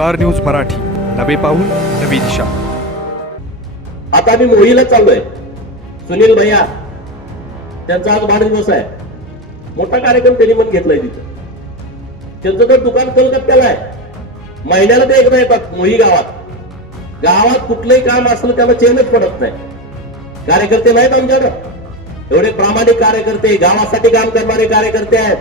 Star news Marathi. नवे पाऊल नवी दिशा. आता मी मोहीला चाललोय. सुनील भैया त्यांचा आज वाढदिवस आहे. मोठा कार्यक्रम त्यांनी पण घेतलाय तिथं. त्यांचं तर दुकान कलकत्त्याला आहे. महिन्याला ते एकदा येतात मोही गावात. गावात कुठलंही काम असलं त्याला चेनच पडत नाही. कार्यकर्ते नाहीत आमच्याकडं. एवढे प्रामाणिक कार्यकर्ते गावासाठी काम करणारे कार्यकर्ते आहेत.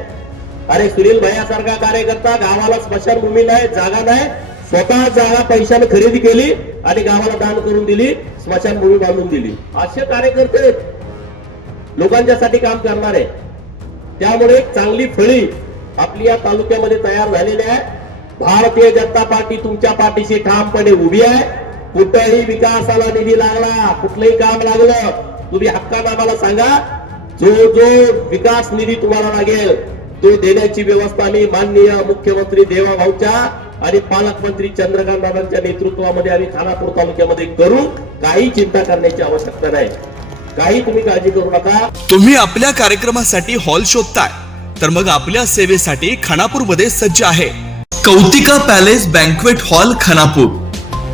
अरे सुनील भैयासारखा कार्यकर्ता गावाला स्मशानभूमी नाही जागा नाही. स्वतः जागा पैशाने खरेदी केली आणि गावाला दान करून दिली स्मशानभूमी बांधून दिली. असे कार्यकर्ते लोकांच्या लोकांच्यासाठी काम करणार आहे. त्यामुळे एक चांगली फळी आपली या तालुक्यामध्ये तयार झालेली आहे. भारतीय जनता पार्टी तुमच्या पाठीशी ठामपणे उभी आहे. कुठंही विकासाला निधी लागला कुठलंही काम लागलं तुम्ही हक्कानं आम्हाला सांगा. जो जो विकास निधी तुम्हाला लागेल तो देण्याची व्यवस्था मी माननीय मुख्यमंत्री देवा भाऊच्या आणि पालकमंत्री चंद्रकांत दादांच्या नेतृत्वामध्ये आम्ही खानापूर तालुक्यामध्ये करू काही चिंता करण्याची आवश्यकता नाही. काही तुम्ही काळजी करू नका. तुम्ही आपल्या कार्यक्रमासाठी हॉल शोधताय तर मग आपल्या सेवेसाठी खानापूरमध्ये सज्ज आहे. Kautika palace banquet hall Khanapur.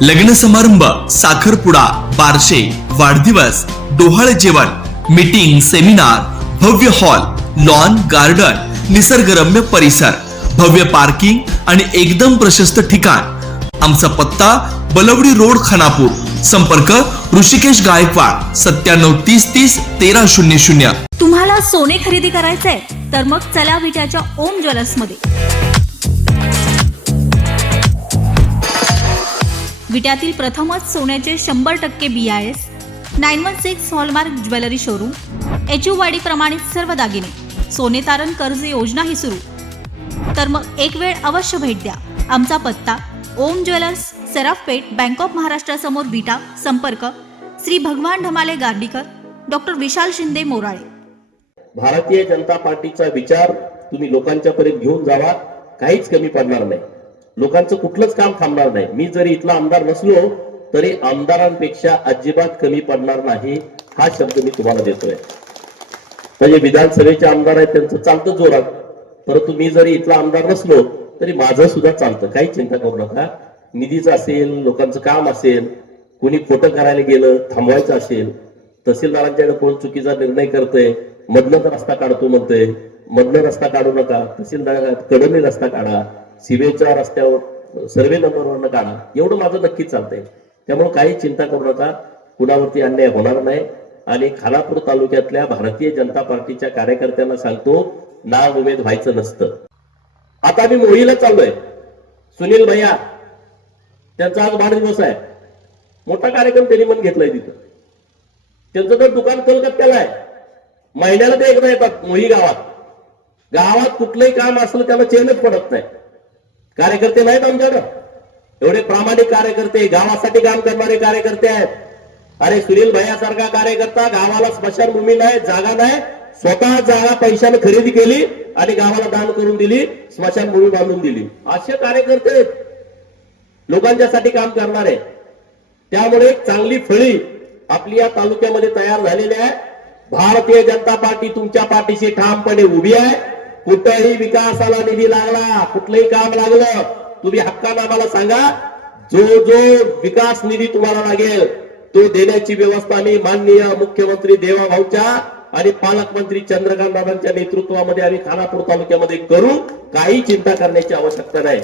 लग्न समारंभ साखरपुडा बारशे वाढदिवस डोहाळ जेवण मीटिंग सेमिनार भव्य हॉल लॉन गार्डन निसर्गरम्य परिसर. भव्य पार्किंग आणि एकदम प्रशस्त ठिकाण. आमचा पत्ता बलवडी रोड खानापूर. संपर्क ऋषिकेश गायकवाड सत्त्याण्णव तीस तीस तेरा शून्य शून्य. तुम्हाला सोने खरेदी करायचंय तर मग चला विट्याच्या ओम ज्वेलर्समध्ये. विट्यातील प्रथमच सोन्याचे शंभर टक्के B I S nine one six hallmark jewellery showroom H वाडी प्रमाणित सर्व दागिने सोने तारण कर्ज योजनाही सुरू. तर मग एक वेळ अवश्य भेट द्या. आमचा पत्ता ओम ज्वेलर्स सराफपेठ बँक ऑफ महाराष्ट्रासमोर विटा संपर्क श्री भगवान ढमाले गार्डीकर डॉक्टर विशाल शिंदे मोराळे. भारतीय जनता पार्टीचा विचार तुम्ही लोकांच्या पर्यंत घेऊन जावा. काहीच कमी पडणार नाही. लोकांचं कुठलंच काम थांबणार नाही. मी जरी इथला आमदार नसलो तरी आमदारांपेक्षा अजिबात कमी पडणार नाही हा शब्द मी तुम्हाला देतोय. म्हणजे विधानसभेचे आमदार आहेत त्यांचं चालतं जोरात. परंतु मी जरी इथला आमदार नसलो तरी माझं सुद्धा चालतं. काही चिंता करू नका. निधीचं असेल लोकांचं काम असेल कुणी खोटं करायला गेलं थांबवायचं असेल तहसीलदारांच्याकडे कोण चुकीचा निर्णय करतंय मधनं रस्ता काढतो म्हणतोय मधनं रस्ता काढू नका तहसीलदार कडने रस्ता काढा सिवेच्या रस्त्यावर सर्वे नंबरवरनं काढा. एवढं माझं नक्कीच चालतंय. त्यामुळे काही चिंता करू नका. कुणावरती अन्याय होणार नाही. आणि खानापूर तालुक्यातल्या भारतीय जनता पार्टीच्या कार्यकर्त्यांना सांगतो नाव उमेद व्हायचं नसतं. आता मी मोहीला चाललोय. सुनील भैया त्यांचा आज वाढदिवस आहे. मोठा कार्यक्रम त्यांनी पण घेतलाय तिथं. त्यांचं तर दुकान कलकत्त्याला आहे. महिन्याला ते एकदा येतात मोही गावात. गावात कुठलंही काम असलं त्याला चेनच पडत नाही. कार्यकर्ते नाहीत आमच्याकडं. एवढे प्रामाणिक कार्यकर्ते गावासाठी काम करणारे कार्यकर्ते आहेत. अरे सुनील भैयासारखा कार्यकर्ता गावाला स्मशानभूमी नाही जागा नाही. स्वतः जागा पैशाने खरेदी केली आणि गावाला दान करून दिली स्मशानभूमी बांधून दिली. असे कार्यकर्ते लोकांच्यासाठी काम करणार. आहे त्यामुळे एक चांगली फळी आपली या तालुक्यामध्ये तयार झालेली आहे. भारतीय जनता पार्टी तुमच्या पाठीशी ठामपणे उभी आहे. कुठेही विकासाला निधी लागला कुठलंही काम लागलं तुम्ही हक्कान आम्हाला सांगा. जो जो विकास निधी तुम्हाला लागेल तो देण्याची व्यवस्था मी माननीय मुख्यमंत्री देवा भाऊच्या आणि पालकमंत्री चंद्रकांत बाबांच्या नेतृत्वामध्ये आम्ही खानापूर तालुक्यामध्ये करू काही चिंता करण्याची आवश्यकता नाही.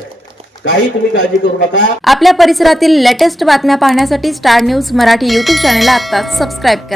काही तुम्ही काळजी करू नका. आपल्या परिसरातील लेटेस्ट बातम्या पाहण्यासाठी star news Marathi YouTube channel आता सबस्क्राईब करा.